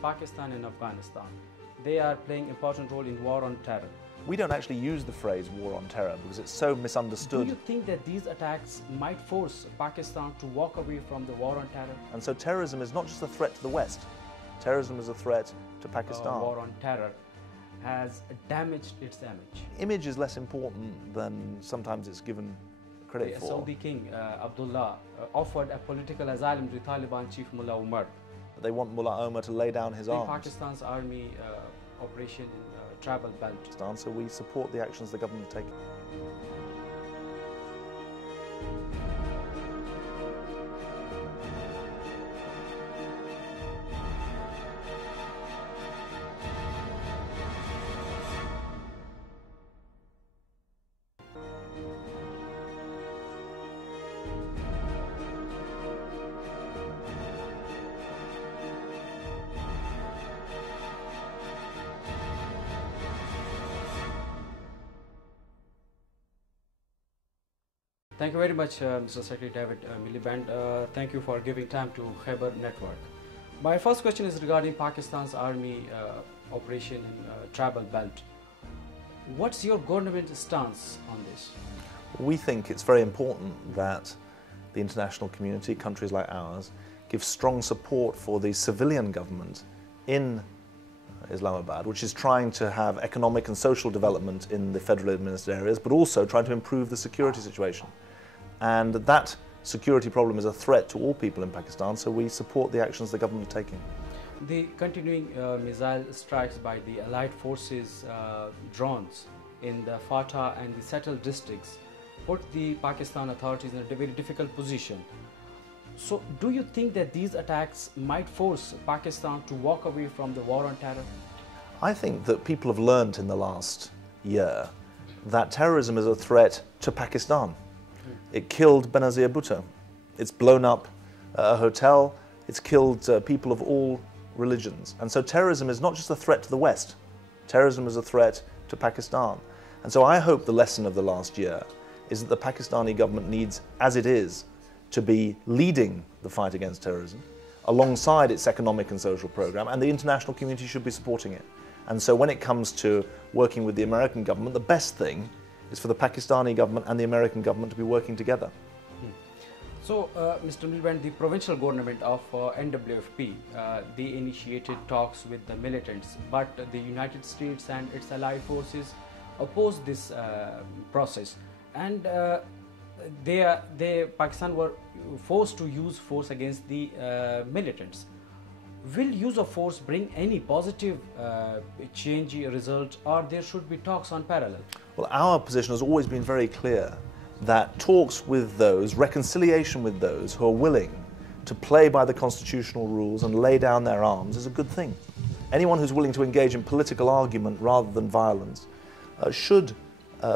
Pakistan and Afghanistan. They are playing important role in war on terror. We don't actually use the phrase war on terror because it's so misunderstood. Do you think that these attacks might force Pakistan to walk away from the war on terror? And so terrorism is not just a threat to the West. Terrorism is a threat to Pakistan. War on terror has damaged its image. Image is less important than sometimes it's given credit The for. Saudi king Abdullah offered a political asylum to Taliban chief Mullah Omar. They want Mullah Omar to lay down his arms. Pakistan's army operation in travel belt. So we support the actions the government is taking. Thank you very much, Mr. Secretary David Miliband. Thank you for giving time to Khyber Network. My first question is regarding Pakistan's army operation in travel belt. What's your government stance on this? We think it's very important that the international community, countries like ours, give strong support for the civilian government in Islamabad, which is trying to have economic and social development in the federally administered areas, but also trying to improve the security situation. And that security problem is a threat to all people in Pakistan, so we support the actions the government is taking. The continuing missile strikes by the Allied forces drones in the Fatah and the settled districts put the Pakistan authorities in a very difficult position. So do you think that these attacks might force Pakistan to walk away from the war on terror? I think that people have learned in the last year that terrorism is a threat to Pakistan. It killed Benazir Bhutto. It's blown up a hotel. It's killed people of all religions. And so terrorism is not just a threat to the West. Terrorism is a threat to Pakistan. And so I hope the lesson of the last year is that the Pakistani government needs, as it is, to be leading the fight against terrorism alongside its economic and social program, and the international community should be supporting it. And so when it comes to working with the American government, the best thing is for the Pakistani government and the American government to be working together. So, Mr. Miliband, the provincial government of NWFP, they initiated talks with the militants, but the United States and its allied forces opposed this process, and Pakistan were forced to use force against the militants. Will use of force bring any positive change result, or there should be talks on parallel? Well, our position has always been very clear that talks with those, reconciliation with those who are willing to play by the constitutional rules and lay down their arms is a good thing. Anyone who's willing to engage in political argument rather than violence should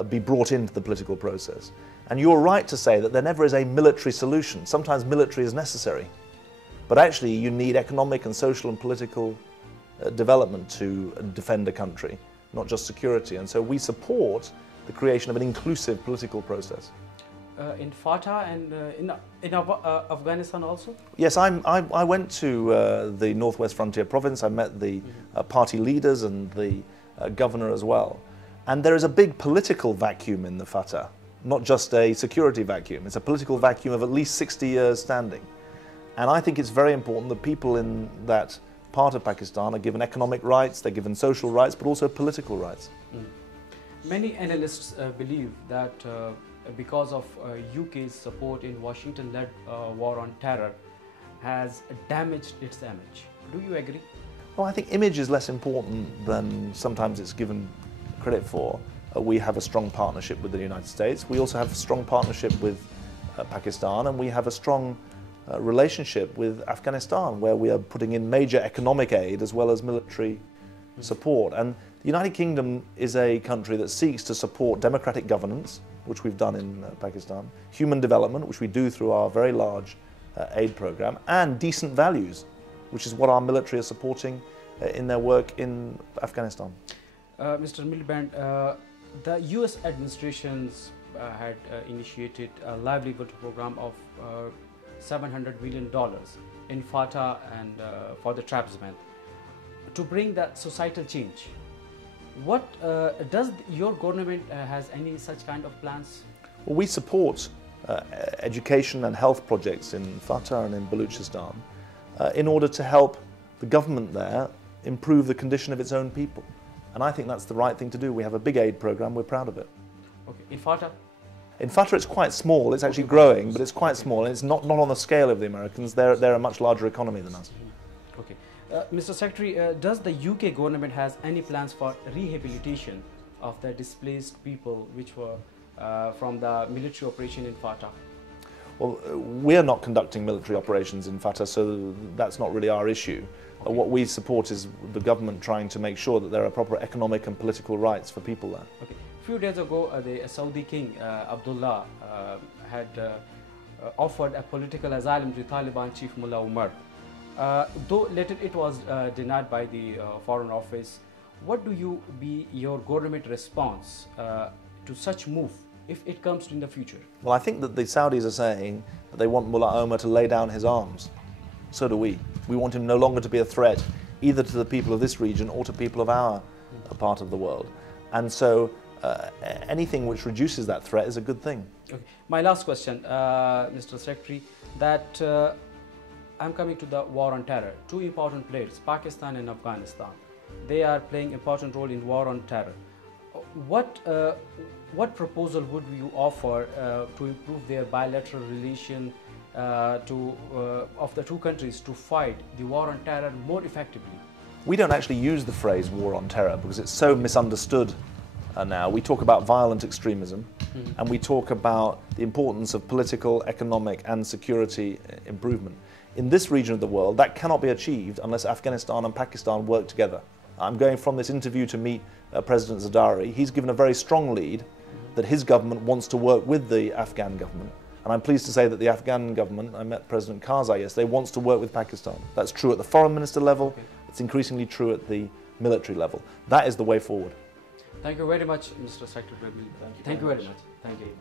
be brought into the political process. And you're right to say that there never is a military solution. Sometimes military is necessary. But actually you need economic and social and political development to defend a country, not just security. And so we support the creation of an inclusive political process. In Fatah and in Afghanistan also? Yes, I went to the Northwest Frontier Province. I met the party leaders and the governor as well. And there is a big political vacuum in the Fatah, not just a security vacuum. It's a political vacuum of at least 60 years standing. And I think it's very important that people in that part of Pakistan are given economic rights, they're given social rights, but also political rights. Many analysts believe that because of UK's support in Washington-led war on terror has damaged its image. Do you agree? Well, I think image is less important than sometimes it's given credit for. We have a strong partnership with the United States. We also have a strong partnership with Pakistan, and we have a strong relationship with Afghanistan, where we are putting in major economic aid as well as military support. And the United Kingdom is a country that seeks to support democratic governance, which we've done in Pakistan, human development, which we do through our very large aid program, and decent values, which is what our military is supporting in their work in Afghanistan. Mr. Miliband, the US administrations had initiated a livelihood program of $700 million in Fatah and for the tribesmen. to bring the societal change. What does your government has any such kind of plans? Well, we support education and health projects in Fatah and in Baluchistan in order to help the government there improve the condition of its own people. And I think that's the right thing to do. We have a big aid program, we're proud of it. Okay. In Fatah? In Fatah it's quite small, it's actually growing, but it's quite small, and it's not on the scale of the Americans. They're a much larger economy than us. Okay. Mr. Secretary, does the UK government has any plans for rehabilitation of the displaced people which were from the military operation in Fatah? Well, we're not conducting military operations in Fatah, so that's not really our issue. Okay. What we support is the government trying to make sure that there are proper economic and political rights for people there. Okay. A few days ago, the Saudi king Abdullah had offered a political asylum to Taliban chief Mullah Umar. Though later it was denied by the Foreign Office, what do you be your government response to such move if it comes in the future? Well, I think that the Saudis are saying that they want Mullah Omar to lay down his arms. So do we. We want him no longer to be a threat either to the people of this region or to people of our part of the world. And so anything which reduces that threat is a good thing. Okay. My last question, Mr. Secretary, that I'm coming to the war on terror. Two important players, Pakistan and Afghanistan. They are playing important role in war on terror. What proposal would you offer to improve their bilateral relation of the two countries to fight the war on terror more effectively? We don't actually use the phrase war on terror because it's so misunderstood now. We talk about violent extremism, and we talk about the importance of political, economic and security improvement. In this region of the world, that cannot be achieved unless Afghanistan and Pakistan work together. I'm going from this interview to meet President Zardari. He's given a very strong lead that his government wants to work with the Afghan government. And I'm pleased to say that the Afghan government, I met President Karzai yesterday, wants to work with Pakistan. That's true at the foreign minister level. Okay. It's increasingly true at the military level. That is the way forward. Thank you very much, Mr. Secretary. Thank you very much. Thank you.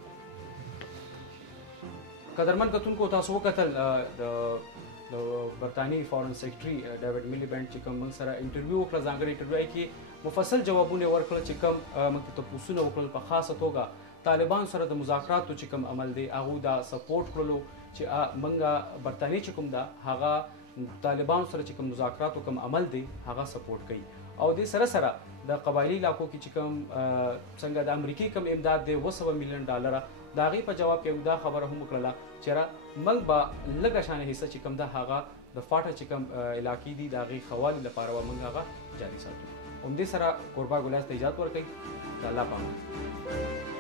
قدرمن کتونکو تاسو وکتل د برطانوي فارن سیکرټري ډیوډ میلیبند چې کوم موږ سره انټرویو وکړه ځانګړی انټرویو کې مفصل جوابونه ورکړل چې کوم موږ ته تاسو وکړل په خاصه توګه طالبان سره د مذاکراتو چې کوم عمل دی هغه دا سپورټ کړلو چې موږ برطانیې چې کوم دا هغه طالبان سره چې کوم مذاکراتو کوم عمل دی هغه سپورټ کوي او د سره سره د قبایلی علاقو کې چې کوم څنګه د امریکای کوم امداد دی $100 ملیون دا غي په جواب کې دا خبره هم وکړه چې را موږ به لږه شانه حصہ چې کوم دا هغه د فاټا چې کوم علاقې دي دا غي خوالي لپاره و موږ هغه جاري ساتو. هم دې سره قربا ګل ایاز ته اجازه ورکړي. الله پاک.